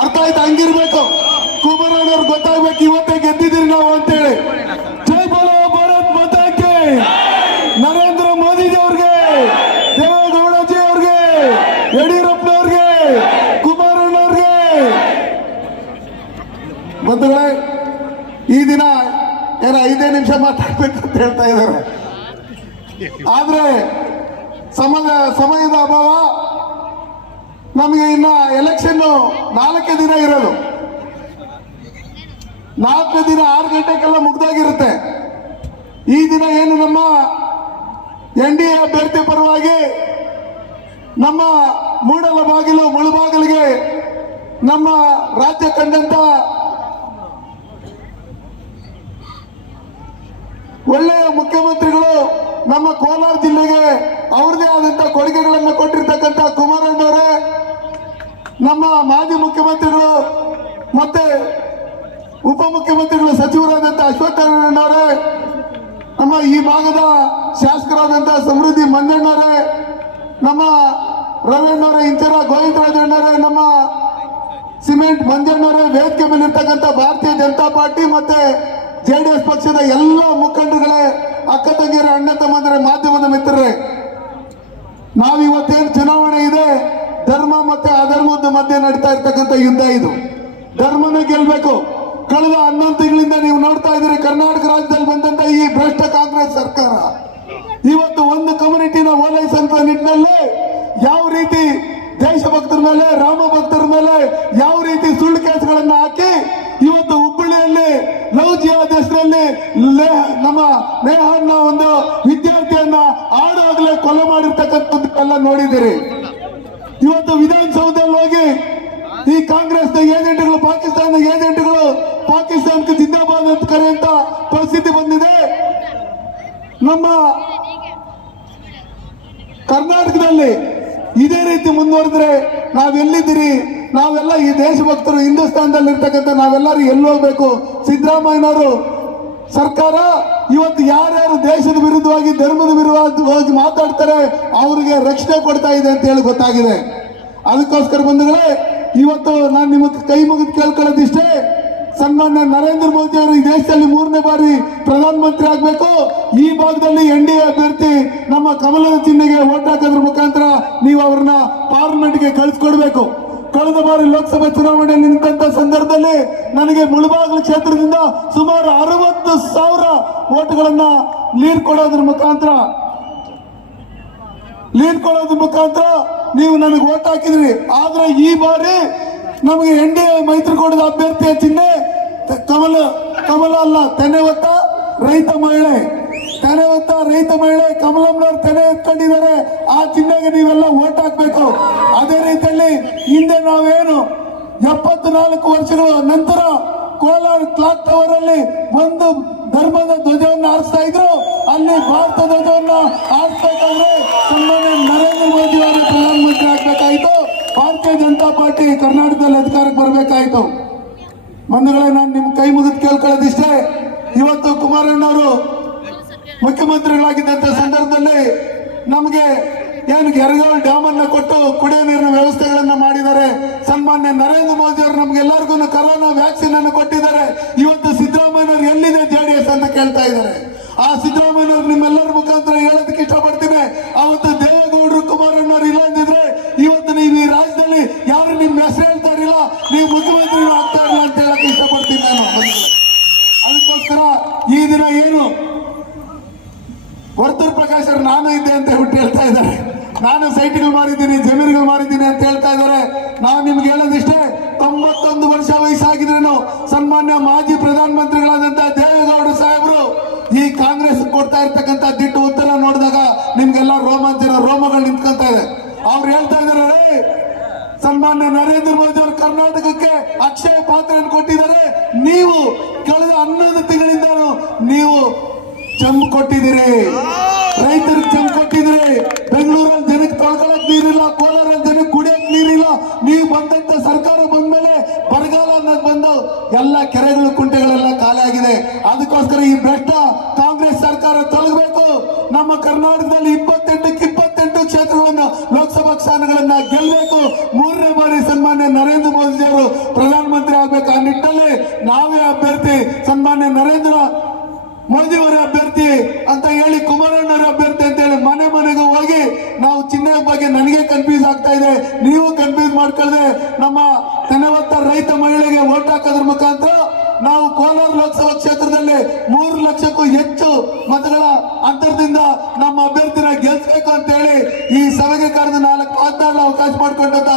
ಅರ್ಥ ಆಯ್ತು? ಹಂಗಿರ್ಬೇಕು. ಕುಮಾರಣ್ಣವ್ರು ಗೊತ್ತಾಗ್ಬೇಕು, ಇವತ್ತೇ ಗೆದ್ದಿದ್ದೀರಿ ನಾವು ಅಂತೇಳಿ. ಜೈ ಬೋಲೋ ಭಾರತ್ ಮಾತಾಕ್ಕೆ. ನರೇಂದ್ರ ಮೋದಿಜಿ ಅವ್ರಿಗೆ, ದೇವೇಗೌಡಜಿ ಅವ್ರಿಗೆ, ಯಡಿಯೂರಪ್ಪನವ್ರಿಗೆ, ಕುಮಾರಣ್ಣವ್ರಿಗೆ. ಬಂಧುಗಳೇ, ಈ ದಿನ ಏನೋ ಐದೇ ನಿಮಿಷ ಮಾತಾಡ್ಬೇಕು ಅಂತ ಹೇಳ್ತಾ ಇದ್ದಾರೆ. ಆದ್ರೆ, ಸಮಯ, ಸಮಯದ ಅಭಾವ ನಮಗೆ ಇನ್ನ ಎಲೆಕ್ಷನ್ ನಾಲ್ಕೇ ದಿನ ಇರೋದು. ನಾಲ್ಕು ದಿನ ಆರು ಗಂಟೆಗೆಲ್ಲ ಮುಗ್ದಾಗಿರುತ್ತೆ. ಈ ದಿನ ಏನು ನಮ್ಮ ಎನ್ ಡಿ ಎ ಅಭ್ಯರ್ಥಿ ಪರವಾಗಿ ನಮ್ಮ ಮೂಡಲ ಬಾಗಿಲು ಮುಳುಬಾಗಿಲಿಗೆ ನಮ್ಮ ರಾಜ್ಯ ಕಂಡಂತ ಒಳ್ಳೆಯ ಮುಖ್ಯಮಂತ್ರಿಗಳು ನಮ್ಮ ಕೋಲಾರ ಜಿಲ್ಲೆಗೆ ಅವ್ರದೇ ಆದಂತ ಕೊಡುಗೆಗಳನ್ನು ಕೊಟ್ಟಿರ್ತಕ್ಕಂಥ ಕುಮಾರಣ್ಣವರೇ ನಮ್ಮ ಮಾಜಿ ಮುಖ್ಯಮಂತ್ರಿಗಳು ಮತ್ತೆ ಉಪಮುಖ್ಯಮಂತ್ರಿಗಳು ಸಚಿವರಾದಂಥ ಅಶ್ವತ್ಥನಾರಾಯಣವರೇ ನಮ್ಮ ಈ ಭಾಗದ ಶಾಸಕರಾದಂಥ ಸಮೃದ್ಧಿ ಮಂಜಣ್ಣವರೇ ನಮ್ಮ ರವೀಣ್ಣವರೇ ಇಂಚರ ಗೋವಿಂದರಾಜಣ್ಣವರೇ, ನಮ್ಮ ಸಿಮೆಂಟ್ ಮಂಜಣ್ಣವರೇ, ವೇದಿಕೆ ಮೇಲೆ ಇರ್ತಕ್ಕಂಥ ಭಾರತೀಯ ಜನತಾ ಪಾರ್ಟಿ ಮತ್ತೆ ಜೆ ಪಕ್ಷದ ಎಲ್ಲ ಮುಖಂಡರುಗಳೇ, ಅಕ್ಕ ತಂಗಿಯರ, ಅಣ್ಣ ತಮ್ಮಂದರೆ, ಮಾಧ್ಯಮದ ಮಿತ್ರರೇ ನಾವಿವತ್ತೇನು ಚುನಾವಣೆ ಇದೆ ಧರ್ಮ ಮತ್ತೆ ಅಧರ್ಮದ ಮಧ್ಯೆ ನಡೀತಾ ಇರ್ತಕ್ಕಂಥ ಯುದ್ಧ ಇದು. ಧರ್ಮನ ಗೆಲ್ಬೇಕು. ಕಳೆದ ಹನ್ನೊಂದು ತಿಂಗಳಿಂದ ನೀವು ನೋಡ್ತಾ ಇದ್ದೀರಿ, ಕರ್ನಾಟಕ ರಾಜ್ಯದಲ್ಲಿ ಬಂದಂತ ಈ ಭ್ರಷ್ಟ ಕಾಂಗ್ರೆಸ್ ಸರ್ಕಾರ. ಇವತ್ತು ಒಂದು ಕಮ್ಯುನಿಟಿನ ಓಲೈಸಂತ ನಿಟ್ಟಿನಲ್ಲಿ ಯಾವ ರೀತಿ ದೇಶಭಕ್ತರ ಮೇಲೆ, ರಾಮ ಭಕ್ತರ ಮೇಲೆ ಯಾವ ರೀತಿ ಸುಳ್ಳು ಕೇಸ್ಗಳನ್ನ ಹಾಕಿ ಇವತ್ತು ಹುಬ್ಬಳ್ಳಿಯಲ್ಲಿ ಲವ್ ಜಿಯಾದ ಹೆಸರಲ್ಲಿ ನಮ್ಮ ನೇಹನ್ನ ಒಂದು ವಿದ್ಯಾರ್ಥಿಯನ್ನ ಆಡಾಗ್ಲೇ ಕೊಲೆ ಮಾಡಿರ್ತಕ್ಕಂಥದ್ದೆಲ್ಲ ನೋಡಿದಿರಿ ಇವತ್ತು ವಿಧಾನಸೌಧದಲ್ಲಿ ಹೋಗಿ ಈ ಕಾಂಗ್ರೆಸ್ನ ಏಜೆಂಟ್ಗಳು, ಪಾಕಿಸ್ತಾನದ ಏಜೆಂಟ್ಗಳು ಪಾಕಿಸ್ತಾನಕ್ಕೆ ಜಿಂದಾಬಾದ್ ಅಂತ ಕರೆಯುವಂತ ಪರಿಸ್ಥಿತಿ ಬಂದಿದೆ. ನಮ್ಮ ಕರ್ನಾಟಕದಲ್ಲಿ ಇದೇ ರೀತಿ ಮುಂದುವರೆದ್ರೆ ನಾವೆಲ್ಲಿದ್ದೀರಿ ನಾವೆಲ್ಲ ಈ ದೇಶಭಕ್ತರು ಹಿಂದೂಸ್ತಾನದಲ್ಲಿ ಇರ್ತಕ್ಕಂಥ ನಾವೆಲ್ಲರೂ ಎಲ್ಲಿ ಹೋಗ್ಬೇಕು? ಸಿದ್ದರಾಮಯ್ಯನವರು ಸರ್ಕಾರ ಇವತ್ತು ಯಾರ್ಯಾರು ದೇಶದ ವಿರುದ್ಧವಾಗಿ, ಧರ್ಮದ ವಿರುದ್ಧವಾಗಿ ಮಾತಾಡ್ತಾರೆ, ಅವರಿಗೆ ರಕ್ಷಣೆ ಕೊಡ್ತಾ ಇದೆ ಅಂತ ಹೇಳಿ ಗೊತ್ತಾಗಿದೆ. ಅದಕ್ಕೋಸ್ಕರ ಬಂಧುಗಳೇ, ಇವತ್ತು ನಾನು ನಿಮ್ಮ ಕೈ ಮುಗಿದು ಕೇಳ್ಕೊಳ್ಳೋದಿಷ್ಟೇ, ಸನ್ಮಾನ್ಯ ನರೇಂದ್ರ ಮೋದಿ ಅವರು ಈ ದೇಶದಲ್ಲಿ ಮೂರನೇ ಬಾರಿ ಪ್ರಧಾನಮಂತ್ರಿ ಆಗಬೇಕು. ಈ ಭಾಗದಲ್ಲಿ ಎನ್ ಡಿ ಎ ಅಭ್ಯರ್ಥಿ ನಮ್ಮ ಕಮಲದ ಚಿಹ್ನೆಗೆ ಓಟ್ ಹಾಕೋದ್ರ ಮುಖಾಂತರ ನೀವು ಅವ್ರನ್ನ ಪಾರ್ಲಿಮೆಂಟ್ಗೆ ಕಳಿಸ್ಕೊಡ್ಬೇಕು. ಕಳೆದ ಬಾರಿ ಲೋಕಸಭೆ ಚುನಾವಣೆಯಲ್ಲಿ ನಿಂತ ಸಂದರ್ಭದಲ್ಲಿ ನನಗೆ ಮುಳಬಾಗಿಲು ಕ್ಷೇತ್ರದಿಂದ ಸುಮಾರು ಅರವತ್ತು ಸಾವಿರ ಓಟ್ಗಳನ್ನ ಲೀಡ್ ಕೊಡೋದ್ರ ಮುಖಾಂತರ, ಲೀಡ್ ಕೊಡೋದ್ರ ಮುಖಾಂತರ ನೀವು ನನಗೆ ಓಟ್ ಹಾಕಿದ್ರಿ. ಆದ್ರೆ ಈ ಬಾರಿ ನಮಗೆ ಎನ್ ಡಿ ಮೈತ್ರಿಕೂಟದ ಅಭ್ಯರ್ಥಿಯ ಚಿಹ್ನೆ ಕಮಲ ಕಮಲ ಅಲ್ಲ, ತೆನೆ ಒತ್ತ ರೈತ ಮಹಿಳೆ. ಹೊತ್ತ ರೈತ ಮಹಿಳೆ ಕಮಲಮ್ಮನವ್ರು ತಲೆ ಎತ್ಕೊಂಡಿದ್ದಾರೆ. ಆ ಚಿಹ್ನೆಗೆ ನೀವೆಲ್ಲ ಓಟ್ ಹಾಕ್ಬೇಕು. ಅದೇ ರೀತಿಯಲ್ಲಿ ಹಿಂದೆ ನಾವೇನು ಎಪ್ಪತ್ತು ನಾಲ್ಕು ವರ್ಷಗಳ ನಂತರ ಕೋಲಾರ ಕ್ಲಾಕ್ ಟವರ್ ಅಲ್ಲಿ ಒಂದು ಧರ್ಮದ ಧ್ವಜವನ್ನು ಹಾರಿಸ್ತಾ ಇದ್ರು. ಅಲ್ಲಿ ಭಾರತ ಧ್ವಜವನ್ನ ಆರಿಸ್ಬೇಕಾದ್ರೆ ಸನ್ಮಾನ್ಯ ನರೇಂದ್ರ ಮೋದಿ ಅವರು ಪ್ರಧಾನಮಂತ್ರಿ ಆಗ್ಬೇಕಾಯ್ತು. ಭಾರತೀಯ ಜನತಾ ಪಾರ್ಟಿ ಕರ್ನಾಟಕದಲ್ಲಿ ಅಧಿಕಾರಕ್ಕೆ ಬರಬೇಕಾಯ್ತು. ಬಂಧುಗಳೇ, ನಾನು ನಿಮ್ ಕೈ ಮುಗಿದು ಕೇಳ್ಕೊಳ್ಳೋದಿಷ್ಟೇ. ಇವತ್ತು ಕುಮಾರಣ್ಣವರು ಮುಖ್ಯಮಂತ್ರಿಗಳಾಗಿದ್ದಂತ ಸಂದರ್ಭದಲ್ಲಿ ನಮಗೆ ಏನು ಎರಗಾಲ್ ಡ್ಯಾಮ್ ಅನ್ನ ಕೊಟ್ಟು ಕುಡಿಯೋ ನೀರಿನ ವ್ಯವಸ್ಥೆಗಳನ್ನ ಮಾಡಿದ್ದಾರೆ. ಸನ್ಮಾನ್ಯ ನರೇಂದ್ರ ಮೋದಿ ಅವರು ನಮ್ಗೆಲ್ಲರಿಗೂ ಕರೋನಾ ವ್ಯಾಕ್ಸಿನ್ ಅನ್ನು ಕೊಟ್ಟಿದ್ದಾರೆ. ಇವತ್ತು ಸಿದ್ದರಾಮಯ್ಯನವರು ಎಲ್ಲಿದೆ ಜೆಡಿಎಸ್ ಅಂತ ಕೇಳ್ತಾ ಇದ್ದಾರೆ. ಆ ಸಿದ್ದರಾಮಯ್ಯನವರು ನಿಮ್ಮೆಲ್ಲರ ಅಂತ ಹೇಳ್ತಾ ಇದ್ದಾರೆ. ನಾನು ಸೈಟ್ಗಳು ಮಾರಿದ್ದೀನಿ ಜಮೀನುಗಳು ಮಾರಿದ್ದೀನಿ ಅಂತ ಹೇಳ್ತಾ ಇದ್ದಾರೆ. ನಾನು ನಿಮ್ಗೆ ಹೇಳೋದಿಷ್ಟೇ ತೊಂಬತ್ತೊಂದು ವರ್ಷ ವಯಸ್ಸಾಗಿದ್ರೇನು ಸನ್ಮಾನ್ಯ ಮಾಜಿ ಪ್ರಧಾನಮಂತ್ರಿಗಳಾದಂತ ದೇವೇಗೌಡ ಸಾಹೇಬರು ಈ ಕಾಂಗ್ರೆಸ್ ಕೊಡ್ತಾ ಇರ್ತಕ್ಕಂತ ದಿಟ್ಟು ಉತ್ತರ ನೋಡಿದಾಗ ನಿಮ್ಗೆಲ್ಲ ರೋಮಾಂಚನ ರೋಮಗಳು ನಿಂತ್ಕೊಂತ ಇದೆ. ಅವ್ರು ಹೇಳ್ತಾ ಇದಾರೆ "ರೇ, ಸನ್ಮಾನ್ಯ ನರೇಂದ್ರ ಮೋದಿ ಅವರು ಕರ್ನಾಟಕಕ್ಕೆ ಅಕ್ಷಯ ಪಾತ್ರ ಕೊಟ್ಟಿದ್ದಾರೆ. ನೀವು ಕಳೆದ ಹನ್ನೊಂದು ತಿಂಗಳಿಂದ ನೀವು ಚಂಬು ಕೊಟ್ಟಿದ್ದೀರಿ. ರೈತರಿಗೆ ಕೊಟ್ಟಿದ್ದೀರಿ ಬೆಂಗಳೂರಲ್ಲಿ ಜನಕ್ಕೆ ತೊಳ್ಕೊಳಕ್ ನೀರಿಲ್ಲ, ಕೋಲಾರಲ್ಲಿ ಜನಕ್ಕೆ ಕುಡಿಯಕ್ ನೀರಿಲ್ಲ. ನೀವು ಬಂದಂತ ಸರ್ಕಾರ ಬಂದ್ಮೇಲೆ ಬರಗಾಲ ಅನ್ನೋದು ಬಂದು ಎಲ್ಲ ಕೆರೆಗಳು, ಕುಂಟೆಗಳೆಲ್ಲ ಖಾಲಿ ಆಗಿದೆ. ಅದಕ್ಕೋಸ್ಕರ ಈ ಭ್ರಷ್ಟ ಕಾಂಗ್ರೆಸ್ ಸರ್ಕಾರ ತೊಲಗಬೇಕು. ನಮ್ಮ ಕರ್ನಾಟಕದಲ್ಲಿ ಇಪ್ಪತ್ತೆಂಟಕ್ಕೆ ಇಪ್ಪತ್ತೆಂಟು ಕ್ಷೇತ್ರಗಳನ್ನ ಲೋಕಸಭಾ ಸ್ಥಾನಗಳನ್ನ ಗೆಲ್ಲಬೇಕು ಮೂರನೇ ಬಾರಿ ಸನ್ಮಾನ್ಯ ನರೇಂದ್ರ ಮೋದಿ ಅವರು ನಾವೇ ಅಭ್ಯರ್ಥಿ. ಸನ್ಮಾನ್ಯ ನರೇಂದ್ರ ಮೋದಿಯವರ ಅಭ್ಯರ್ಥಿ ಅಂತ ಹೇಳಿ ಕುಮಾರಣ್ಣವರ ಅಭ್ಯರ್ಥಿ ಅಂತ ಹೇಳಿ ಮನೆ ಮನೆಗೆ ಹೋಗಿ ನಾವು ಚಿಹ್ನೆ ಬಗ್ಗೆ ನನಗೆ ಕನ್ಫ್ಯೂಸ್ ಆಗ್ತಾ ಇದೆ. ನೀವು ಕನ್ಫ್ಯೂಸ್ ಮಾಡ್ಕೊಳ್ಳದೆ ನಮ್ಮ ತೆನವತ್ತ ರೈತ ಮಹಿಳೆಗೆ ಓಟ್ ಹಾಕೋದ್ರ ಮುಖಾಂತರ ನಾವು ಕೋಲಾರ ಲೋಕಸಭಾ ಕ್ಷೇತ್ರದಲ್ಲಿ ಮೂರು ಲಕ್ಷಕ್ಕೂ ಹೆಚ್ಚು ಮತಗಳ ಅಂತರದಿಂದ ನಮ್ಮ ಅಭ್ಯರ್ಥಿನ ಗೆಲ್ಸ್ಬೇಕು ಅಂತ ಹೇಳಿ ಈ ಸಭೆಗೆ ಕರೆದು ನಾಲ್ಕು ಮಾತನಾಡಲು ಅವಕಾಶ ಮಾಡಿಕೊಂಡಂತ